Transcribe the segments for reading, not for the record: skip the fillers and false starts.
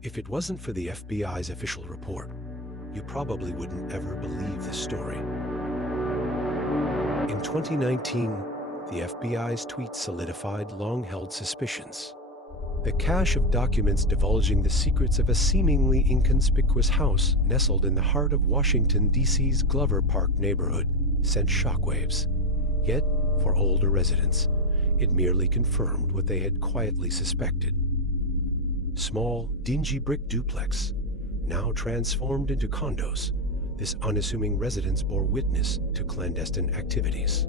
If it wasn't for the FBI's official report, you probably wouldn't ever believe this story. In 2019, the FBI's tweet solidified long-held suspicions. The cache of documents divulging the secrets of a seemingly inconspicuous house nestled in the heart of Washington, D.C.'s Glover Park neighborhood sent shockwaves. Yet, for older residents, it merely confirmed what they had quietly suspected. Small, dingy brick duplex, now transformed into condos, this unassuming residence bore witness to clandestine activities.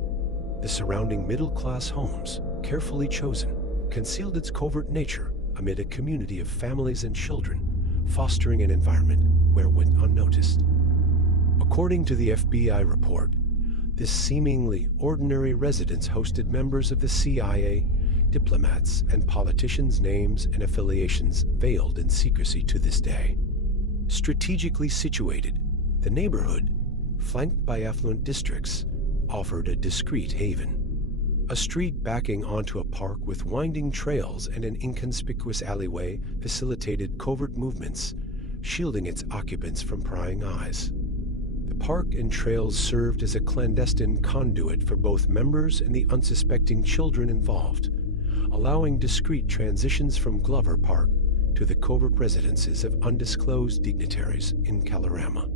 The surrounding middle-class homes, carefully chosen, concealed its covert nature amid a community of families and children, fostering an environment where it went unnoticed. According to the FBI report, this seemingly ordinary residence hosted members of the CIA, diplomats, and politicians' names and affiliations veiled in secrecy to this day. Strategically situated, the neighborhood, flanked by affluent districts, offered a discreet haven. A street backing onto a park with winding trails and an inconspicuous alleyway facilitated covert movements, shielding its occupants from prying eyes. The park and trails served as a clandestine conduit for both members and the unsuspecting children involved, allowing discreet transitions from Glover Park to the covert residences of undisclosed dignitaries in Kalorama.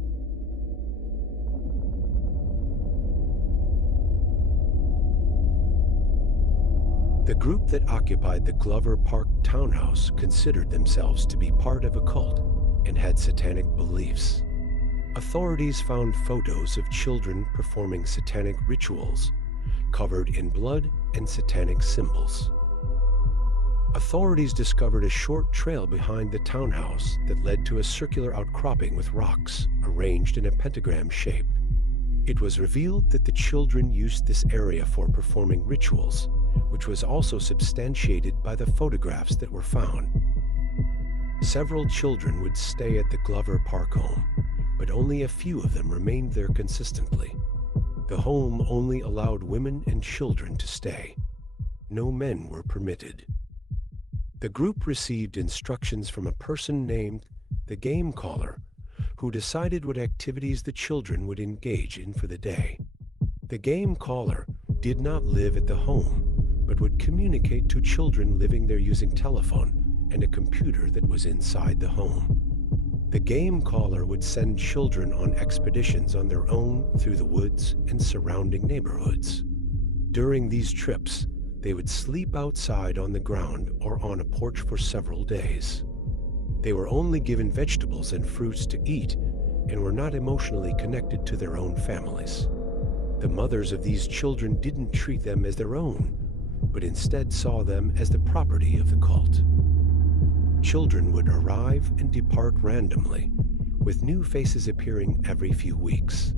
The group that occupied the Glover Park townhouse considered themselves to be part of a cult and had satanic beliefs. Authorities found photos of children performing satanic rituals, covered in blood and satanic symbols. Authorities discovered a short trail behind the townhouse that led to a circular outcropping with rocks arranged in a pentagram shape. It was revealed that the children used this area for performing rituals, which was also substantiated by the photographs that were found. Several children would stay at the Glover Park home, but only a few of them remained there consistently. The home only allowed women and children to stay. No men were permitted. The group received instructions from a person named the Game Caller, who decided what activities the children would engage in for the day. The Game Caller did not live at the home, but would communicate to children living there using telephone and a computer that was inside the home. The Game Caller would send children on expeditions on their own through the woods and surrounding neighborhoods. During these trips, they would sleep outside on the ground or on a porch for several days. They were only given vegetables and fruits to eat and were not emotionally connected to their own families. The mothers of these children didn't treat them as their own, but instead saw them as the property of the cult. Children would arrive and depart randomly, with new faces appearing every few weeks.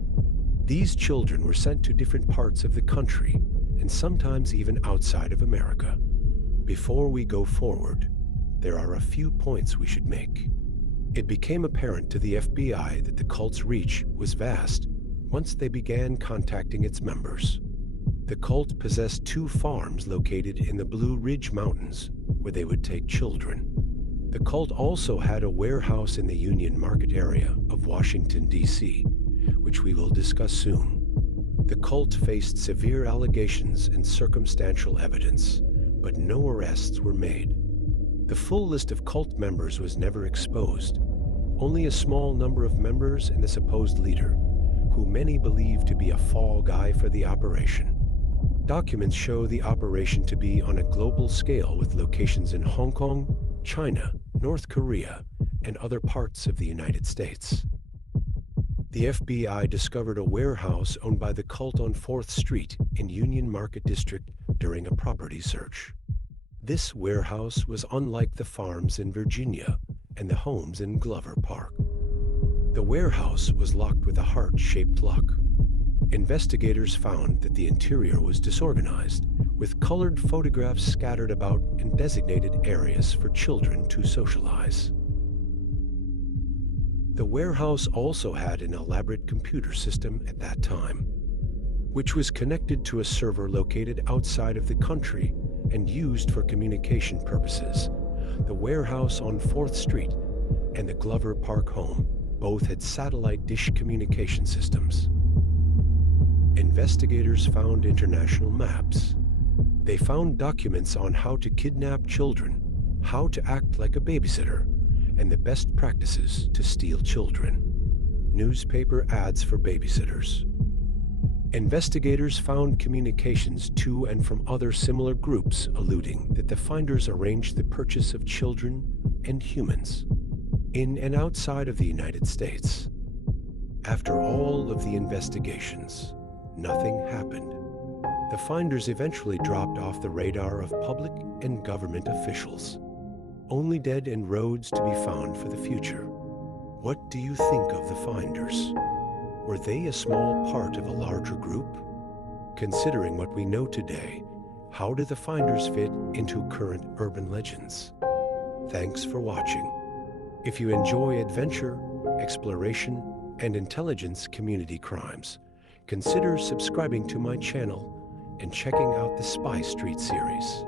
These children were sent to different parts of the country, and sometimes even outside of America. Before we go forward, there are a few points we should make. It became apparent to the FBI that the cult's reach was vast once they began contacting its members. The cult possessed 2 farms located in the Blue Ridge Mountains, where they would take children. The cult also had a warehouse in the Union Market area of Washington, D.C., which we will discuss soon. The cult faced severe allegations and circumstantial evidence, but no arrests were made. The full list of cult members was never exposed. Only a small number of members and the supposed leader, who many believed to be a fall guy for the operation. Documents show the operation to be on a global scale with locations in Hong Kong, China, North Korea, and other parts of the United States. The FBI discovered a warehouse owned by the cult on 4th Street in Union Market District during a property search. This warehouse was unlike the farms in Virginia and the homes in Glover Park. The warehouse was locked with a heart-shaped lock. Investigators found that the interior was disorganized, with colored photographs scattered about in designated areas for children to socialize. The warehouse also had an elaborate computer system at that time, which was connected to a server located outside of the country and used for communication purposes. The warehouse on 4th Street and the Glover Park home both had satellite dish communication systems. Investigators found international maps. They found documents on how to kidnap children, how to act like a babysitter, and the best practices to steal children. Newspaper ads for babysitters. Investigators found communications to and from other similar groups alluding that the finders arranged the purchase of children and humans in and outside of the United States. After all of the investigations, nothing happened. The finders eventually dropped off the radar of public and government officials. Only dead end roads to be found for the future. What do you think of the finders? Were they a small part of a larger group? Considering what we know today, how do the finders fit into current urban legends? Thanks for watching. If you enjoy adventure, exploration, and intelligence community crimes, consider subscribing to my channel and checking out the Spy Street series.